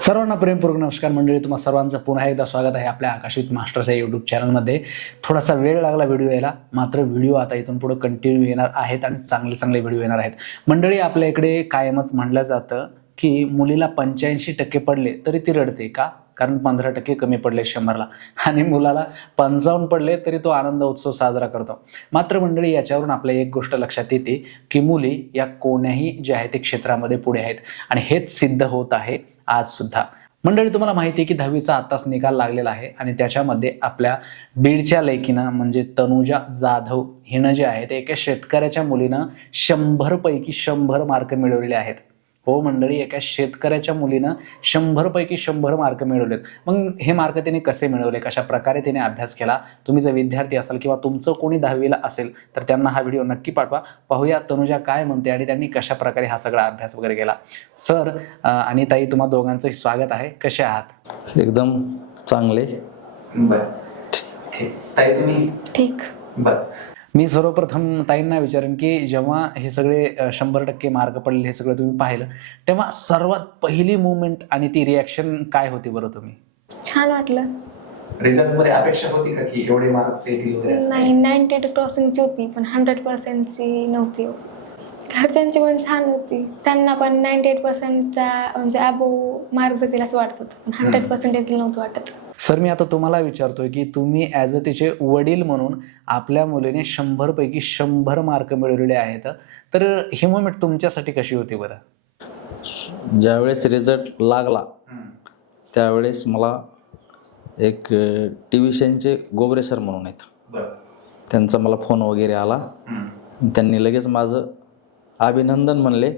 सर्वांना प्रेमपूर्वक नमस्कार मंडळी तुम्हाला सर्वांचं पुन्हा एकदा स्वागत आहे आपल्या आकाशित मास्टर्स या यूट्यूब चॅनलमध्ये थोडासा वेळ लागला व्हिडिओ यायला मात्र व्हिडिओ आता इथून पुढे कंटिन्यू येणार आहेत आणि चांगले चांगले व्हिडिओ येणार आहेत. मंडळी आपल्या इकडे कायमच म्हणलं जातं की मुलीला पंच्याऐंशी टक्के पडले तरी ती रडते का? कारण पंधरा टक्के कमी पडले शंभरला. आणि मुलाला पंचावन्न पडले तरी तो आनंद उत्सव साजरा करतो. मात्र मंडळी याच्यावरून आपल्या एक गोष्ट लक्षात येते की मुली या कोण्याही जे आहे ते क्षेत्रामध्ये पुढे आहेत. आणि हेच सिद्ध होत आहे आज सुद्धा. मंडळी तुम्हाला माहिती आहे की दहावीचा आताच निकाल लागलेला आहे आणि त्याच्यामध्ये आपल्या बीडच्या लेखीनं म्हणजे तनुजा जाधव हिनं जे आहे ते एका शेतकऱ्याच्या मुलीनं शंभर पैकी शंभर मार्क मिळवलेले आहेत. हो मंडळी एका शेतकऱ्याच्या मुलीनं शंभर पैकी शंभर मार्क मिळवलेत. मग हे मार्क तिने कसे मिळवले कशा प्रकारे तिने अभ्यास केला? तुम्ही जर विद्यार्थी असाल किंवा तुमचं कोणी दहावीला असेल तर त्यांना हा व्हिडिओ नक्की पाठवा. पाहूया तनुजा काय म्हणते आणि त्यांनी कशा प्रकारे हा सगळा अभ्यास वगैरे केला. सर आणि ताई तुम्हा दोघांचंही स्वागत आहे. कसे आहात? एकदम चांगले. बर. ठीक. ताई तुम्ही? ठीक. बर. मी सर्वप्रथम ताईंना विचारेन की जेव्हा हे सगळे शंभर टक्के मार्क पडले हे सगळं तुम्ही पाहिलं तेव्हा सर्वात पहिली मुवमेंट आणि ती रिॲक्शन काय होती बरं तुम्ही? छान वाटलं. रिझल्टमध्ये अपेक्षा होती का की एवढे मार्क्स येतील वगैरे असं? नाही नाईन्टी टू क्रॉसिंगची होती पण हंड्रेड पर्सेंटची नव्हती घरच्यांची पण छान होती. त्यांना पण नाईन्टी एट पर्सेंटच्या म्हणजे अबोव मार्क्स येतील असं वाटत होतं पण हंड्रेड पर्सेंट येतील नव्हतं वाटत. सर मी आता तुम्हाला विचारतोय की तुम्ही ॲज अ तिचे वडील म्हणून आपल्या मुलीने शंभर पैकी शंभर मार्क मिळवलेले आहेत. तर ही मुवमेंट तुमच्यासाठी कशी होती बरं? ज्यावेळेस रिझल्ट लागला त्यावेळेस मला एक टिव्हिशनचे गोबरे सर म्हणून आहेत. त्यांचा मला फोन वगैरे आला. त्यांनी लगेच माझं अभिनंदन म्हणले.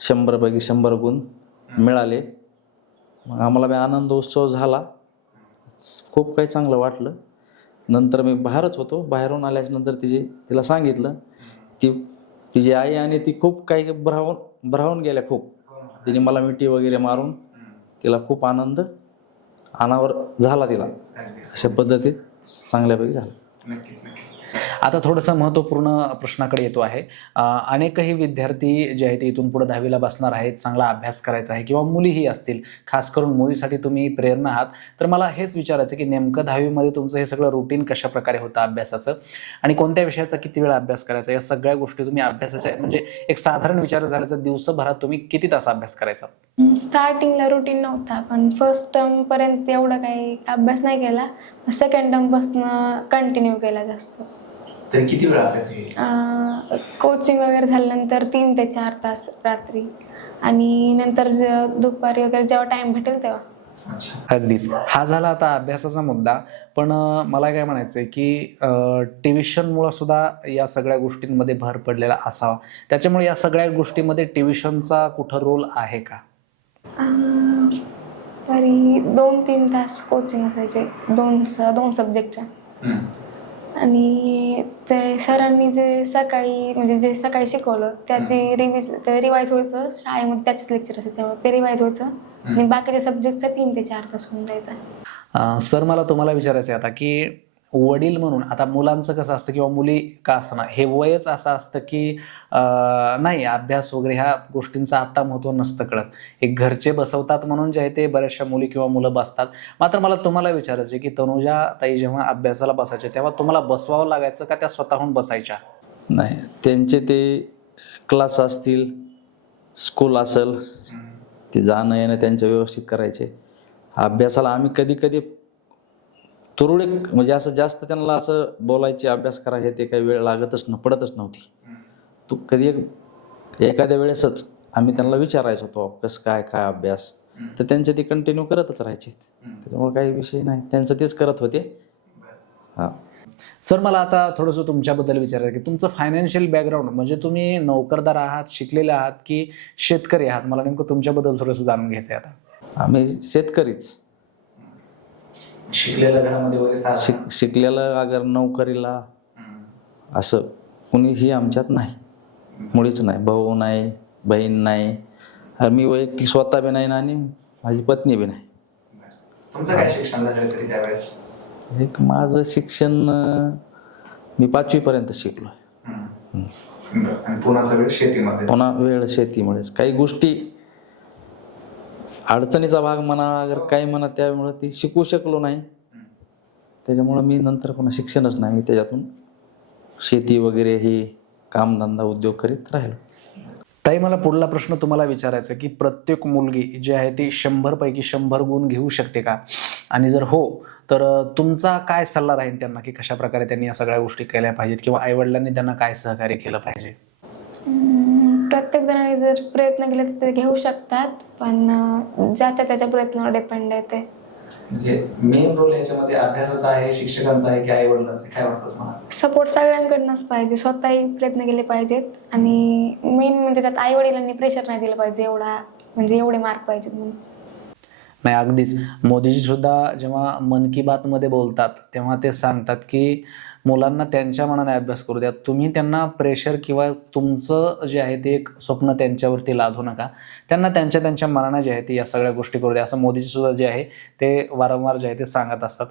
शंभरपैकी शंभर गुण मिळाले. मग आम्हाला बी आनंद उत्सव झाला. खूप काही चांगलं वाटलं. नंतर मी बाहेरच होतो. बाहेरून आल्याच्यानंतर तिची तिला सांगितलं ती तिची आई आणि ती खूप काही भरावून भरावून गेल्या खूप. तिने मला मिठी वगैरे मारून तिला खूप आनंद अनावर झाला तिला. अशा पद्धतीत चांगल्यापैकी झाला. आता थोडंसं महत्त्वपूर्ण प्रश्नाकडे येतो आहे. अनेकही विद्यार्थी जे आहेत ते इथून पुढे दहावीला बसणार आहेत चांगला अभ्यास करायचा आहे किंवा मुलीही असतील खास करून मुलीसाठी तुम्ही प्रेरणा आहात. तर मला हेच विचारायचं की नेमकं दहावीमध्ये तुमचं हे सगळं रुटीन कशा प्रकारे होतं अभ्यासाचं? आणि कोणत्या विषयाचा किती वेळा अभ्यास करायचा? या सगळ्या गोष्टी तुम्ही अभ्यासाच्या म्हणजे एक साधारण विचार झाल्याचा दिवसभरात तुम्ही किती तास अभ्यास करायचा? स्टार्टिंगला रुटीन नव्हता पण फर्स्ट टर्म पर्यंत एवढा काही अभ्यास नाही केला. सेकंड टर्मपासून कंटिन्यू केला जास्त. तरी किती वेळ असायचं कोचिंग वगैरे झाल्यानंतर तीन ते चार तास रात्री. आणि नंतर ज- दुपारी वगैरे जेव्हा टाइम भेटेल तेव्हा. अगदीच. हा झाला आता अभ्यासाचा मुद्दा. पण अं, मला काय म्हणायचं आहे की ट्युशनमुळं सुद्धा या सगळ्या गोष्टींमध्ये भर पडलेला असावा. त्याच्यामुळे या सगळ्या गोष्टीमध्ये ट्युशनचा कुठं रोल आहे का? अं, तरी दोन तीन तास कोचिंग असायचे. दोन स दोन सब्जेक्टच्या आणि ते सरांनी जे सकाळी म्हणजे जे सकाळी शिकवलं त्याची रिव्हिज ते रिवाईज व्हायचं. शाळेमध्ये त्याचेच लेक्चर असायचे त्यामुळे ते रिवाईज व्हायचं. आणि बाकीच्या सब्जेक्टचा तीन ते चार तास होऊन जायचा. सर मला तुम्हाला विचारायचं आहे आता की वडील म्हणून आता मुलांचं कसं असतं किंवा मुली का असणार हे वयच असं असतं की नाही अभ्यास वगैरे ह्या गोष्टींचं आत्ता महत्त्व नसतं कळत. एक घरचे बसवतात म्हणून जे आहे ते बऱ्याचशा मुली किंवा मुलं बसतात. मात्र मला तुम्हाला विचारायचं की तनुजा ताई जेव्हा अभ्यासाला बसायचे तेव्हा तुम्हाला बसवावं लागायचं का त्या स्वतःहून बसायच्या? नाही त्यांचे ते क्लास असतील स्कूल असेल ते जाणं येणं त्यांचं व्यवस्थित करायचे. अभ्यासाला आम्ही कधी कधी तुरळक म्हणजे असं जास्त त्यांना असं बोलायचे अभ्यास करा हे ते काही वेळ लागतच न पडतच नव्हती. तू कधी एक एखाद्या वेळेसच आम्ही त्यांना विचारायचो होतो कसं काय काय अभ्यास? तर त्यांचे ते कंटिन्यू करतच राहायचे. त्याच्यामुळे काही विषय नाही. त्यांचं तेच करत होते. हां. सर मला आता थोडंसं तुमच्याबद्दल विचारायचं की तुमचं फायनान्शियल बॅकग्राऊंड म्हणजे तुम्ही नोकरदार आहात शिकलेले आहात की शेतकरी आहात? मला नेमकं तुमच्याबद्दल थोडंसं जाणून घ्यायचं आहे आता. आम्ही शेतकरीच. शिकलेल्या घरामध्ये वगैरे शिक शिकलेलं अगर नोकरीला असं कुणीही आमच्यात नाही. मुळीच नाही. भाऊ नाही बहीण नाही. मी वैयक्तिक स्वतः बी नाही आणि माझी पत्नी बी नाही. तुमचं काय शिक्षण झालं तरी त्यावेळेस? एक माझं शिक्षण मी पाचवीपर्यंत शिकलो पुन्हा वेळ शेतीमुळेच काही गोष्टी अडचणीचा भाग म्हणा अगर काही म्हणा त्यामुळं ती शिकू शकलो नाही. त्याच्यामुळं मी नंतर पुन्हा शिक्षणच नाही. मी त्याच्यातून शेती वगैरे हे कामधंदा उद्योग करीत राहिलो. ताई मला पुढला प्रश्न तुम्हाला विचारायचा की प्रत्येक मुलगी जी आहे ती शंभर पैकी शंभर गुण घेऊ शकते का? आणि जर हो तर तुमचा काय सल्ला राहील त्यांना की कशा प्रकारे त्यांनी या सगळ्या गोष्टी केल्या पाहिजेत? किंवा आईवडिलांनी त्यांना काय सहकार्य केलं पाहिजे? प्रत्येक जणांनी जर प्रयत्न केले तर ते घेऊ शकतात पण ज्याच्या त्याच्या प्रयत्नावर डिपेंड आहे ते. म्हणजे मेन रोल याच्यामध्ये अभ्यासाचा आहे शिक्षकांचा आहे की आईवडिलांचा काय वाटतं तुम्हाला? सपोर्ट सगळ्यांकडनंच पाहिजे. स्वतःही प्रयत्न केले पाहिजेत आणि मेन म्हणजे त्यात आई वडिलांनी प्रेशर नाही दिलं पाहिजे एवढा म्हणजे एवढे मार्क पाहिजेत म्हणून. नाही अगदीच. मोदीजी सुद्धा जेव्हा मन की बात मध्ये बोलतात तेव्हा ते सांगतात की मुलांना त्यांच्या मनाने अभ्यास करू द्या. तुम्ही त्यांना प्रेशर किंवा तुमचं जे आहे ते एक स्वप्न त्यांच्यावरती लादू नका. त्यांना त्यांच्या त्यांच्या मनाने जे आहे ते या सगळ्या गोष्टी करू द्या. असं मोदीजी सुद्धा जे आहे ते वारंवार जे आहे ते सांगत असतात.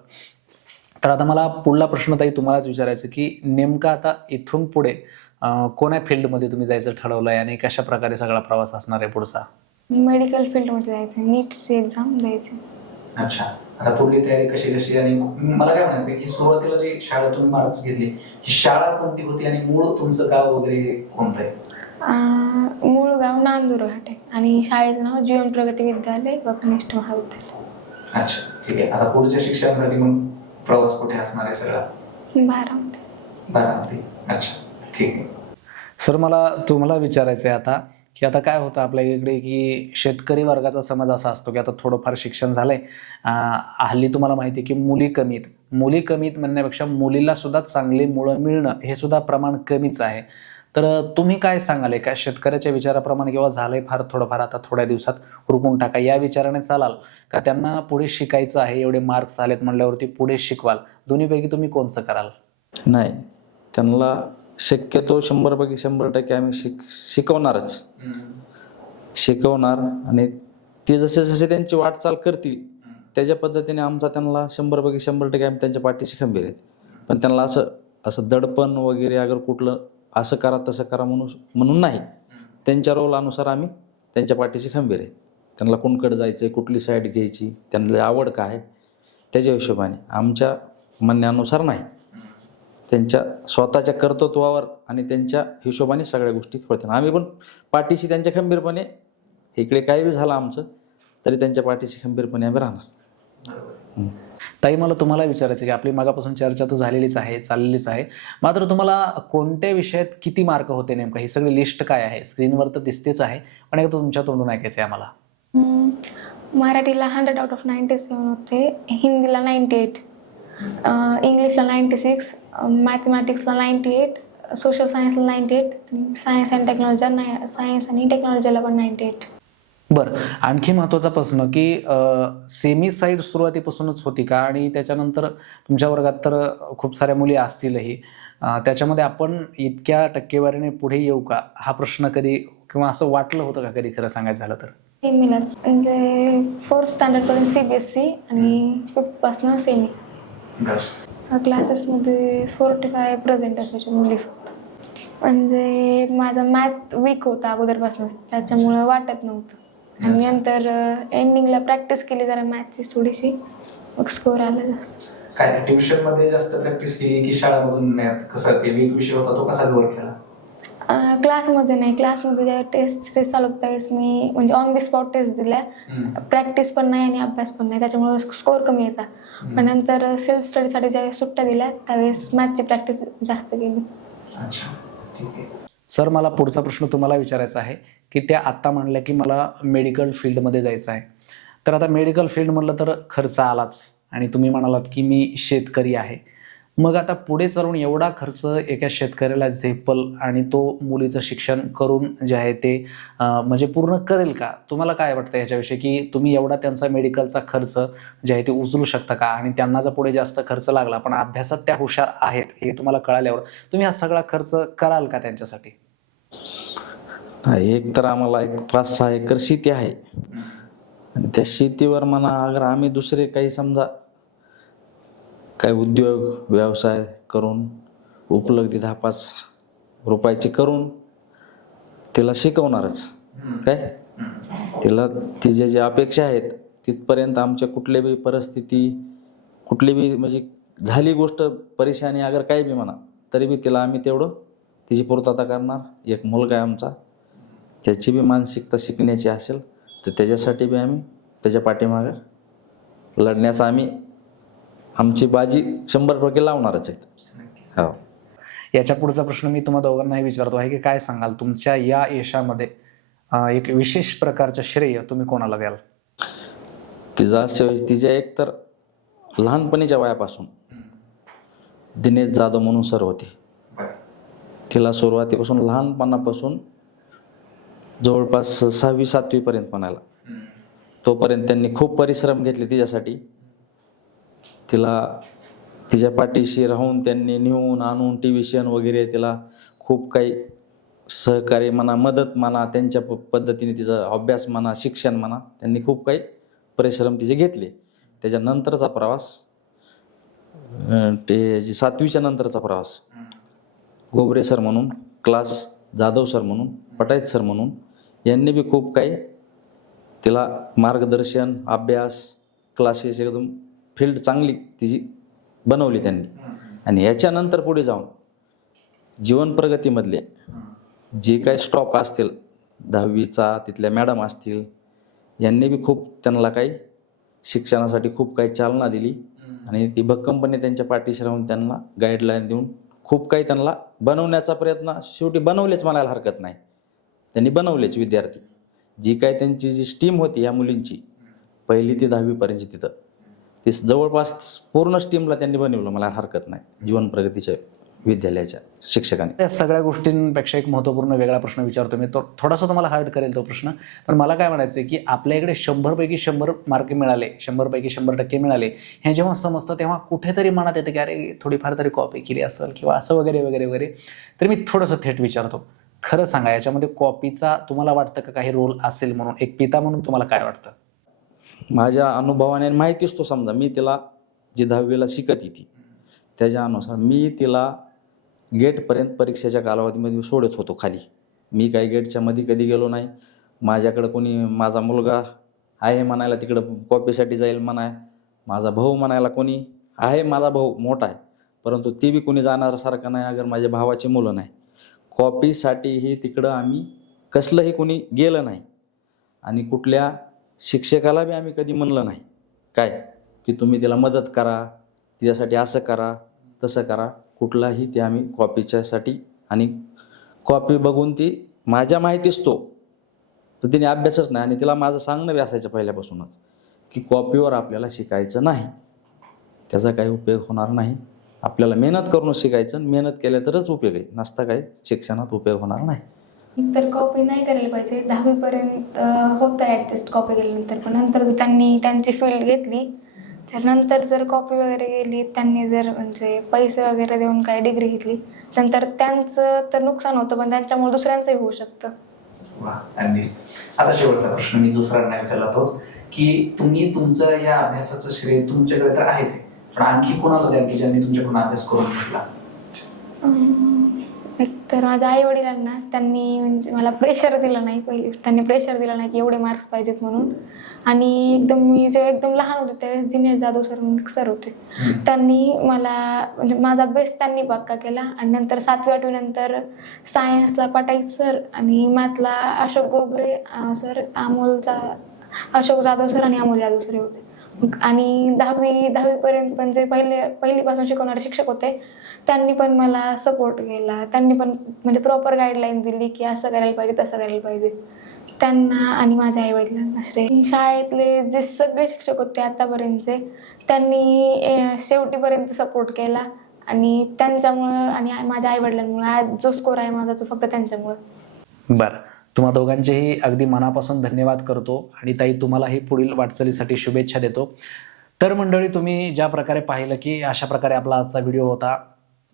तर आता मला पुढला प्रश्न ताई तुम्हालाच विचारायचं की नेमका आता इथून पुढे कोण्या फील्डमध्ये तुम्ही जायचं ठरवलंय आणि कशा प्रकारे सगळा प्रवास असणार आहे पुढचा? मेडिकल फील्डमध्ये जायचं नीटची एक्झाम द्यायची. अच्छा. आता पुढली तयारी कशी कशी? आणि मला काय म्हणायचं की सुरुवातीला जी शाळेतून मार्क्स घेतली ही शाळा कोणती होती आणि मूळ तुमचं गाव वगैरे कोणतं आहे? मूळ गाव नांदूर घाटे आणि शाळेचं नाव जीवन प्रगती विद्यालय वकनिष्ठ महाविद्यालय. अच्छा ठीक आहे. आता पुढच्या शिक्षणासाठी मग प्रवास कुठे असणार आहे सगळा? बारामती. बारामती. अच्छा ठीक आहे. सर मला तुम्हाला विचारायचं आहे आता. की आता काय होतं आपल्या इकडे की शेतकरी वर्गाचा समज असा असतो की आता थोडंफार शिक्षण झालंय. हल्ली तुम्हाला माहिती आहे की मुली कमीत मुली कमीत म्हणण्यापेक्षा मुलीला सुद्धा चांगली मुळं मिळणं हे सुद्धा प्रमाण कमीच आहे. तर तुम्ही काय सांगाल? का शेतकऱ्याच्या विचाराप्रमाणे किंवा झालंय फार थोडंफार आता थोड्या दिवसात रुकून टाका. या विचाराने चालाल का? त्यांना पुढे शिकायचं आहे एवढे मार्क्स आलेत म्हणल्यावरती पुढे शिकवाल. दोन्हीपैकी तुम्ही कोणचं कराल? नाही. त्यांना शक्यतो शंभरपैकी शंभर टक्के आम्ही शिक शिकवणारच. शिकवणार आणि ते जसे जसे त्यांची वाटचाल करतील त्याच्या पद्धतीने आमचा त्यांना शंभरपैकी शंभर टक्के आम्ही त्यांच्या पाठीशी खंबीर आहेत. पण त्यांना असं असं दडपण वगैरे अगर कुठलं असं करा तसं करा म्हणून म्हणून नाही. त्यांच्या रोलानुसार आम्ही त्यांच्या पाठीशी खंबीर आहेत. त्यांना कोणकडे जायचं आहे कुठली साईड घ्यायची त्यांना आवड काय त्याच्या हिशोबाने आमच्या म्हणण्यानुसार नाही. त्यांच्या स्वतःच्या कर्तृत्वावर आणि त्यांच्या हिशोबाने सगळ्या गोष्टी कळतात आम्ही पण पाठीशी त्यांच्या खंबीरपणे इकडे काही बी झालं आमचं तरी त्यांच्या पाठीशी खंबीरपणे आम्ही राहणार. ताई मला तुम्हाला विचारायचं की आपली मागापासून चर्चा तर झालेलीच आहे चाललेलीच आहे. मात्र तुम्हाला कोणत्या विषयात किती मार्क होते नेमका? ही सगळी लिस्ट काय आहे? स्क्रीनवर तर दिसतेच आहे पण एकदा तुमच्या तोंडून ऐकायचं आहे आम्हाला मराठीला hundred out of ninety seven होते हिंदीला नाईन्टी एट इंग्लिशला नाईन्टी सिक्स मॅथमॅटिक्सला ninety eight social सायन्सला ninety eight science and technology नाही सायन्स आणि टेक्नॉलॉजीला पण नाईन्टी एट बरं. आणखी महत्त्वाचा प्रश्न की सेमी साईड सुरुवातीपासूनच होती का? आणि त्याच्यानंतर तुमच्या वर्गात तर खूप साऱ्या मुली असतीलही. अं, त्याच्यामध्ये आपण इतक्या टक्केवारीने पुढे येऊ का? हा प्रश्न कधी किंवा असं वाटलं होतं का कधी खरं सांगायचं झालं तर? सेमीलाच म्हणजे फोर्थ स्टँडर्डपर्यंत सी बी एस सी आणि फिफ्थपासनं सेमी क्लासेसमध्ये फोर्टी फाय प्रेझेंट असायच्या मुली फक्त. म्हणजे माझा मॅथ वीक होता अगोदरपासूनच. त्याच्यामुळं वाटत नव्हतं. आणि नंतर एंडिंगला प्रॅक्टिस केली जरा मॅथची थोडीशी. मग स्कोर आला जास्त. काय ट्युशनमध्ये जास्त प्रॅक्टिस केली की शाळामधून मॅथ कसा ते वीक विषय होता तो कसा कव्हर केला? क्लासमध्ये नाही. क्लासमध्ये जेव्हा टेस्ट सिरीज चालू होती त्यावेळेस मी म्हणजे ऑन दी स्पॉट टेस्ट दिल्या. प्रॅक्टिस पण नाही आणि अभ्यास पण नाही. त्याच्यामुळे स्कोर कमी यायचा. पण नंतर सेल्फ स्टडीसाठी ज्यावेळेस सुट्ट्या दिल्या त्यावेळेस मॅथची प्रॅक्टिस जास्त केली. अच्छा. ठीक आहे. सर मला पुढचा प्रश्न तुम्हाला विचारायचा आहे की त्या आत्ता म्हणल्या की मला मेडिकल फील्डमध्ये जायचं आहे. तर आता मेडिकल फील्ड म्हटलं तर खर्च आलाच. आणि तुम्ही म्हणालात की मी शेतकरी आहे. मग आता पुढे चालून एवढा खर्च एका शेतकऱ्याला झेपल आणि तो मुलीचं शिक्षण करून जे आहे ते म्हणजे पूर्ण करेल का? तुम्हाला काय वाटतं याच्याविषयी? की तुम्ही एवढा त्यांचा मेडिकलचा खर्च जे आहे ते उचलू शकता का? आणि त्यांना जर पुढे जास्त खर्च लागला पण अभ्यासात त्या हुशार आहेत हे तुम्हाला कळाल्यावर तुम्ही हा सगळा खर्च कराल का त्यांच्यासाठी? एक तर आम्हाला एक पाच सहा एकर शेती आहे. त्या शेतीवर म्हणा अगर आम्ही दुसरे काही समजा काही उद्योग व्यवसाय करून उपलब्धी दहा पाच रुपयाची करून तिला शिकवणारच. काय? तिला तिचे जे अपेक्षा आहेत तिथपर्यंत आमच्या कुठल्या बी परिस्थिती कुठली बी म्हणजे झाली गोष्ट परेशानी अगर काही बी म्हणा तरी बी तिला आम्ही तेवढं तिची पूर्तता करणार. एक मुलगा आहे आमचा. त्याची बी मानसिकता शिकण्याची असेल तर त्याच्यासाठी बी आम्ही त्याच्या पाठीमागं लढण्यास आम्ही आमची बाजी शंभर टक्के लावणारच आहेत. हो. याच्या पुढचा प्रश्न मी तुम्हा दोघांनाही विचारतो आहे की काय सांगाल? तुमच्या या यशामध्ये एक विशेष प्रकारचं श्रेय तुम्ही कोणाला द्याल? तिचा तिच्या एक तर लहानपणीच्या वयापासून दिनेश जाधव म्हणून सर होते. तिला सुरुवातीपासून लहानपणापासून जवळपास सहावी सातवीपर्यंत म्हणायला. तोपर्यंत त्यांनी खूप परिश्रम घेतले तिच्यासाठी. तिला तिच्या पाठीशी राहून त्यांनी नेऊन आणून ट्युशन वगैरे तिला खूप काही सहकार्य म्हणा मदत म्हणा त्यांच्या प- पद्धतीने तिचा अभ्यास म्हणा शिक्षण म्हणा त्यांनी खूप काही परिश्रम तिचे घेतले. त्याच्यानंतरचा प्रवास ते सातवीच्या नंतरचा प्रवास गोबरे सर म्हणून क्लास जाधव सर म्हणून पटाईत सर म्हणून यांनी बी खूप काही तिला मार्गदर्शन अभ्यास क्लासेस एकदम फील्ड चांगली तिची बनवली त्यांनी. आणि याच्यानंतर पुढे जाऊन जीवन प्रगतीमधले जे काही स्टॉप असतील दहावीचा तिथल्या मॅडम असतील यांनी बी खूप त्यांना काही शिक्षणासाठी खूप काही चालना दिली. आणि ती भक्कमपणे त्यांच्या पाठीशी राहून त्यांना गाईडलाईन देऊन खूप काही त्यांना बनवण्याचा प्रयत्न शेवटी बनवलेच म्हणायला हरकत नाही. त्यांनी बनवलेच विद्यार्थी. जी काय त्यांची जी स्टीम होती या मुलींची पहिली ते दहावीपर्यंत तिथं. ते जवळपास पूर्ण स्टीमला त्यांनी बनवलं. मला हरकत नाही. जीवन प्रगतीच्या विद्यालयाच्या शिक्षकांनी. त्या सगळ्या गोष्टींपेक्षा एक महत्त्वपूर्ण वेगळा प्रश्न विचारतो मी. तो थोडासा तुम्हाला हार्ड करेल तो प्रश्न. पण मला काय म्हणायचं आहे की आपल्या इकडे शंभरपैकी शंभर मार्क मिळाले शंभरपैकी शंभर टक्के मिळाले. हे जेव्हा समजतं तेव्हा कुठेतरी मनात येतं की अरे थोडीफार तरी कॉपी केली असेल किंवा असं वगैरे वगैरे वगैरे. तर मी थोडंसं थेट विचारतो. खरं सांगा याच्यामध्ये कॉपीचा तुम्हाला वाटतं का काही रोल असेल म्हणून? एक पिता म्हणून तुम्हाला काय वाटतं? माझ्या अनुभवाने माहितीच तो समजा मी तिला जी दहावीला शिकत ती त्याच्या अनुसार मी तिला गेटपर्यंत परीक्षेच्या कालावधीमध्ये सोडत होतो खाली. मी काही गेटच्या मध्ये कधी गेलो नाही. माझ्याकडं कोणी माझा मुलगा आहे म्हणायला तिकडं कॉपीसाठी जाईल म्हणाय माझा भाऊ म्हणायला कोणी आहे माझा भाऊ मोठा आहे परंतु ती बी कोणी जाणारासारखं नाही अगर माझ्या भावाची मुलं नाही. कॉपीसाठीही तिकडं आम्ही कसलंही कोणी गेलं नाही. आणि कुठल्या शिक्षकाला बी आम्ही कधी म्हणलं नाही. काय? की तुम्ही तिला मदत करा तिच्यासाठी असं करा तसं करा. कुठलाही ते आम्ही कॉपीच्यासाठी आणि कॉपी बघून ती माझ्या माहितीच तो. तर तिने अभ्यासच नाही आणि तिला माझं सांगणं बी असायचं पहिल्यापासूनच की कॉपीवर आपल्याला शिकायचं नाही. त्याचा काही उपयोग होणार नाही. आपल्याला मेहनत करून शिकायचं मेहनत केल्या तरच उपयोग आहे. नसता काही शिक्षणात उपयोग होणार नाही. तर कॉपी नाही करायला पाहिजे. दहावीपर्यंत होतं ॲडजस्ट कॉपी केल्यानंतर. पण नंतर जर त्यांनी त्यांची फील्ड घेतली तर नंतर जर कॉपी वगैरे गेली त्यांनी जर म्हणजे पैसे वगैरे देऊन काही डिग्री घेतली नंतर त्यांचं तर नुकसान होतं पण त्यांच्यामुळे दुसऱ्यांचंही होऊ शकतं. वा अगदीच. आता शेवटचा प्रश्न मी दुसऱ्यांना विचारला तोच की तुम्ही तुमचं या अभ्यासाचं श्रेय तुमच्याकडे तर आहेच आहे पण आणखी कोणाला द्या की ज्यांनी तुमच्याकडून अभ्यास करून घेतला? तर माझ्या आई वडिलांना त्यांनी म्हणजे मला प्रेशर दिलं नाही पहिले त्यांनी प्रेशर दिलं नाही की एवढे मार्क्स पाहिजेत म्हणून. आणि एकदम मी जेव्हा एकदम लहान होते त्यावेळेस दिनेश जाधव सर म्हणून सर होते. त्यांनी मला म्हणजे माझा बेस त्यांनी पक्का केला. आणि नंतर सातवी आठवी नंतर सायन्सला पटाईत सर आणि मॅथला अशोक गोबरे सर अमोलचा अशोक जाधव सर आणि अमोल जाधव सर होते. आणि दहावी दहावीपर्यंत पण जे पहिले पहिलीपासून शिकवणारे शिक्षक होते त्यांनी पण मला सपोर्ट केला. त्यांनी पण म्हणजे प्रॉपर गाईडलाईन दिली की असं करायला पाहिजे तसं करायला पाहिजे. त्यांना आणि माझ्या आई वडिलांना श्रेय शाळेतले जे सगळे शिक्षक होते आतापर्यंतचे त्यांनी शेवटीपर्यंत सपोर्ट केला. आणि त्यांच्यामुळं आणि माझ्या आई वडिलांमुळे आज जो स्कोर आहे माझा तो फक्त त्यांच्यामुळं. बरं. तुम्हा दोघांचेही अगदी मनापासून धन्यवाद करतो आणि ताई तुम्हालाही पुढील वाटचालीसाठी शुभेच्छा देतो. तर मंडळी तुम्ही ज्या प्रकारे पाहिलं की अशा प्रकारे आपला आजचा व्हिडिओ होता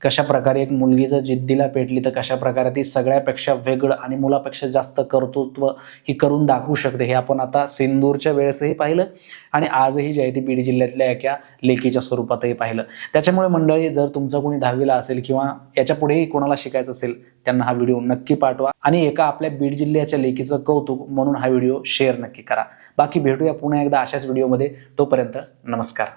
कशा प्रकारे एक मुलगी जर जिद्दीला पेटली तर कशा प्रकारे ती सगळ्यापेक्षा वेगळं आणि मुलापेक्षा जास्त कर्तृत्व ही करून दाखवू शकते हे आपण आता सिंदूरच्या वेळेसही पाहिलं आणि आजही जे आहे ती बीड जिल्ह्यातल्या एका लेखीच्या स्वरूपातही पाहिलं. त्याच्यामुळे मंडळी जर तुमचं कोणी दहावीला असेल किंवा याच्या पुढेही कोणाला शिकायचं असेल त्यांना हा व्हिडिओ नक्की पाठवा आणि एका आपल्या बीड जिल्ह्याच्या लेखीचं कौतुक म्हणून हा व्हिडिओ शेअर नक्की करा. बाकी भेटूया पुन्हा एकदा अशाच व्हिडिओमध्ये. तोपर्यंत नमस्कार.